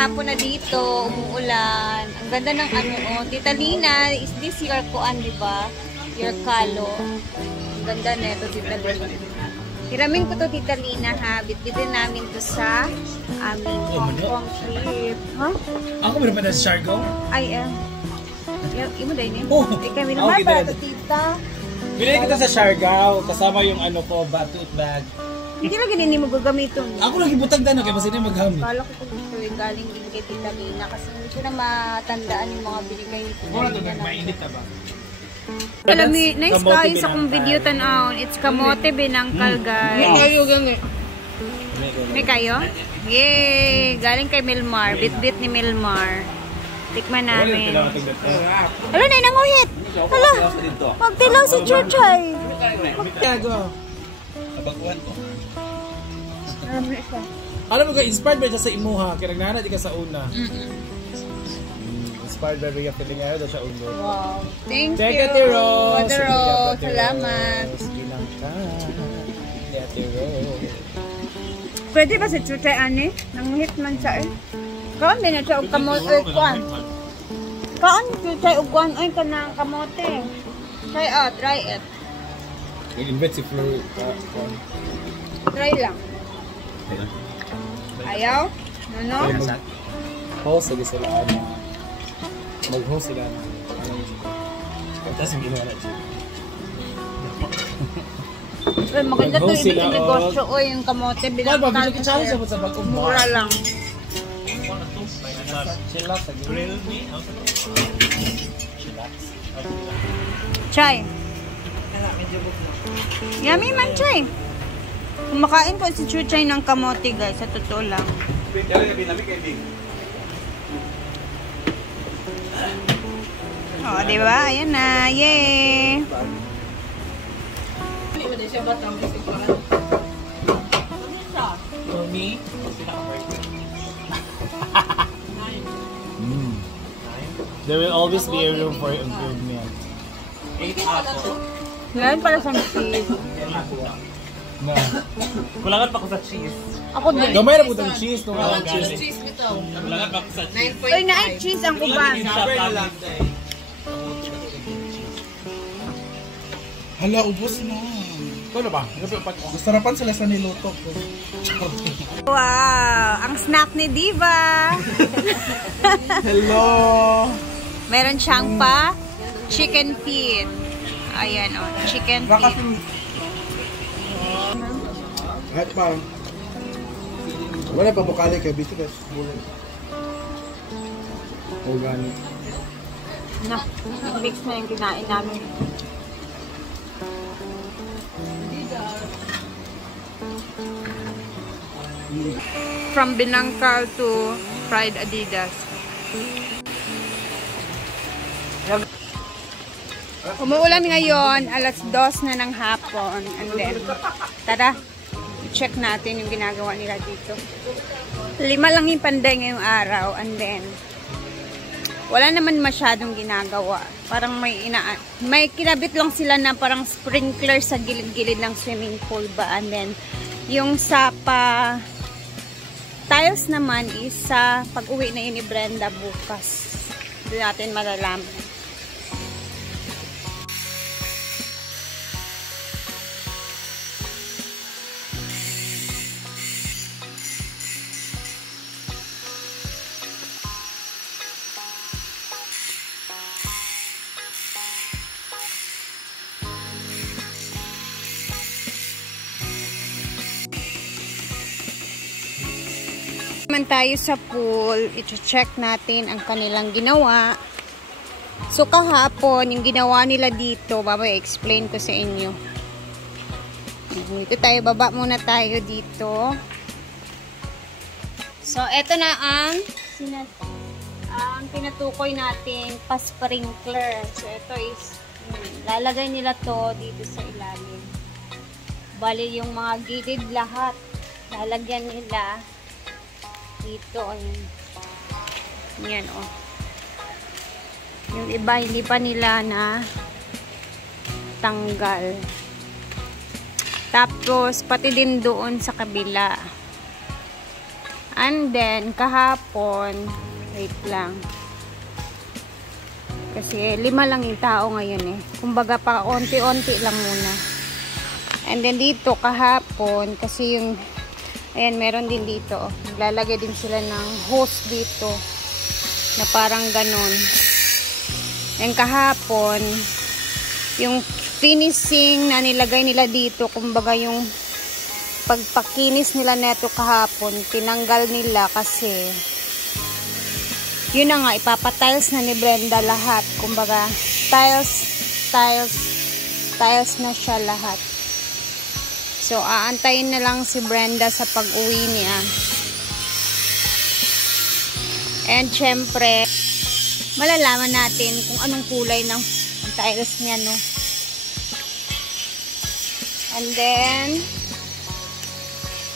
hapon na dito, umuulan. Ang ganda ng ano, oh. Tita Lina, is this your kuan, di ba? Your kalo. Ang ganda na ito, Tita Lina. Hiramin ko to, Tita Lina, ha? Bitbitin namin to sa aming Hong Kong trip. Huh? Ako meron pa na sa Siargao? Ay, imo dahil Oh, kami naman para to, Tita. Binili kita sa Siargao, kasama yung ano ko, tote bag. Hindi lang ganyan mo gagamitin. Ako lagi butang dano, kaya masini maghamit. Kala ko kung ito yung galing din kay Tita Lina kasi hindi ko na matandaan yung mga binigay nito. Wala ito, mainit na ba? Alam mo, nice guys, sa kong video tanaw. It's kamote binangkal, guys. May kayo gani. May kayo? Yay! Galing kay Milmar. Bit-bit ni Milmar. Tikman namin. Hala na, nanguhit! Hala! Magtilaw si Chuchay! Magtilaw! Nabaguhan ko. Alam mo ka, inspired ba siya sa imuha? Kaya nagnana di ka sa una. Inspired ba ka feeling ngayon daw siya ulo. Wow. Thank you. Ate Rose. Ate Rose. Salamat. Ginangka. Ate Rose. Pwede ba si Chuchay, Ani? Nanguhit man siya eh. Kaon din na siya og kamote. Kuan. Kaon Chuchay og kuan. Ay, kanang kamote. Try it. Nag-invent si Fleur. Try lang. Ayaw? No? Host lagi sila. Mag-host sila. Tapos yung ginawa na siya. Maganda to yung negosyo o yung kamote. Bilang mura lang. Chay. Yummy man, Chay. Kumakain ko si Chuchay ng kamote, guys. Sa totoo lang. Oh, diba? Ayan na. Yay! There will always be a room for improvement. Ngayon para sa cheese. Na. Kulangan pa ko sa cheese. Ako din. Gamay na po itong cheese. Kulangan cheese bito. Kulangan pa ko sa cheese. Uy, na-cheese ang uban. Hala, ubos na. Ano ba? Masarapan sila sa niluto ko. Wow! Ang snack ni Diva! Hello! Meron siyang pa chicken feet. Ayan o, chicken Baka feet. At parang wala pa bukali kay Bitigas. Organic. Na, mix na yung kinain namin. From Binangkal to Fried Adidas. Umuulan ngayon, alas 2 na ng hapon. And then, tara, check natin yung ginagawa nila dito. 5 lang yung panday ngayong araw. And then, wala naman masyadong ginagawa. Parang may kinabit lang sila na parang sprinkler sa gilid-gilid ng swimming pool ba. And then, yung sa tiles naman is sa pag-uwi na yun ni Brenda bukas. Doon natin malalaman. Naman tayo sa pool, i-check natin ang kanilang ginawa. So kahapon, yung ginawa nila dito, babay explain ko sa inyo. Dito tayo, baba muna tayo dito. So eto na ang pinatukoy nating pa-sprinkler. So ito is lalagay nila to dito sa ilalim. Bali yung mga gilid lahat lalagyan nila dito. Yan o. Yung iba hindi pa nila na tanggal. Tapos pati din doon sa kabila. And then, kahapon, wait lang. Kasi 5 lang yung tao ngayon eh. Kumbaga pa, onti-onti lang muna. And then dito, kahapon, kasi yung, ayan, meron din dito. Naglalagay din sila ng hose dito. Na parang ganon. And kahapon, yung finishing na nilagay nila dito, kumbaga yung pagpakinis nila neto kahapon, tinanggal nila kasi yun na nga, ipapatiles na ni Brenda lahat. Kumbaga, tiles na siya lahat. So, aantayin na lang si Brenda sa pag-uwi niya. And, syempre, malalaman natin kung anong kulay ng tiles niya, no? And then,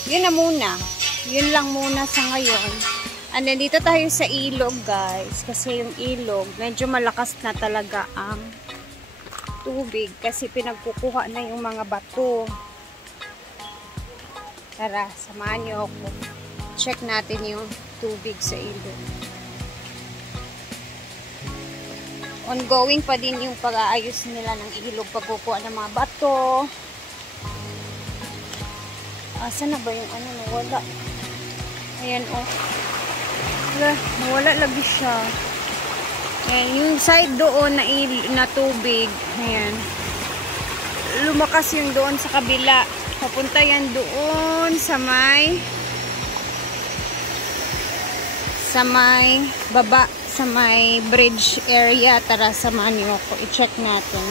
yun na muna. Yun lang muna sa ngayon. And then, dito tayo sa ilog, guys. Kasi yung ilog, medyo malakas na talaga ang tubig. Kasi pinagkukuha na yung mga bato. Tara, samahan niyo ako. Check natin yung tubig sa ilog. Ongoing pa din yung pag-aayos nila ng ilog. Pagkukuha ng mga bato. Saan na ba yung ano? Nawala. Ayan, oh. Wala lagi siya. Ayan, yung side doon na tubig. Ayan. Lumakas yung doon sa kabila. Papunta yan doon sa may baba, sa may bridge area. Tara, samahan niyo ako. I-check natin.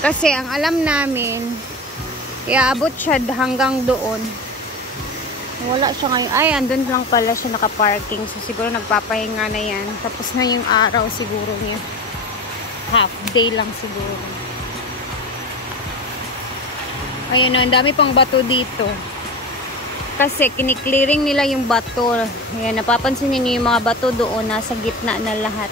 Kasi ang alam namin, iaabot siya hanggang doon. Wala siya ngayon. Ay, andun lang pala siya nakaparking. So, siguro nagpapahinga na yan. Tapos na yung araw siguro niya. Half day lang siguro. Ayun o, ang dami pang bato dito. Kasi, kiniklearing nila yung bato. Ayan, napapansin niyo yung mga bato doon. Nasa gitna na lahat.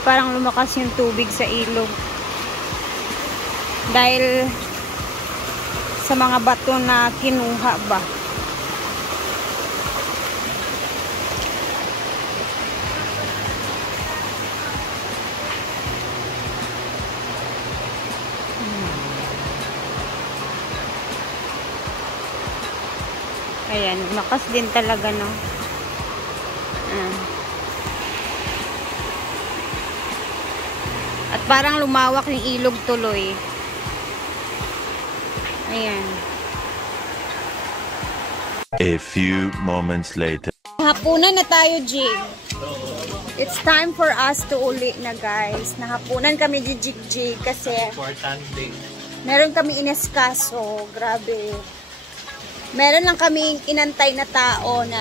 Parang lumakas yung tubig sa ilog dahil sa mga bato na kinuha ba. Ayan, lumakas din talaga, no? At parang lumawak yung ilog tuloy. Ayan. A few moments later. Hapunan na tayo, Jig. It's time for us to uli na, guys. Nahapunan kami, Jig, kasi Important thing. meron kami ineskaso. Grabe. Meron lang kaming inantay na tao na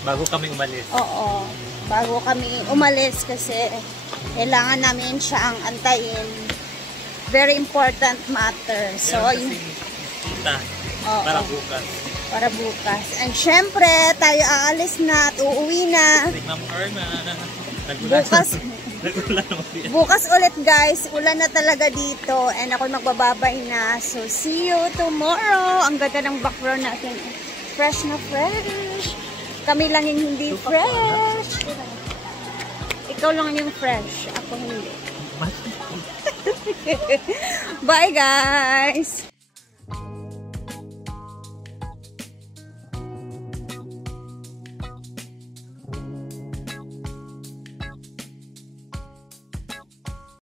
Bago kami umalis. oo. Bago kami umalis kasi kailangan namin siyang antayin. Very important matter. So, Kita. Para bukas. Para bukas. And syempre, tayo aalis na at uuwi na. Ma'am Erna. Bukas ulit, guys. Ulan na talaga dito. And ako magbababay na. So, see you tomorrow. Ang ganda ng background natin. Fresh na fresh. Kami lang yung hindi fresh. Ikaw lang yung fresh. Ako hindi. Bye, guys!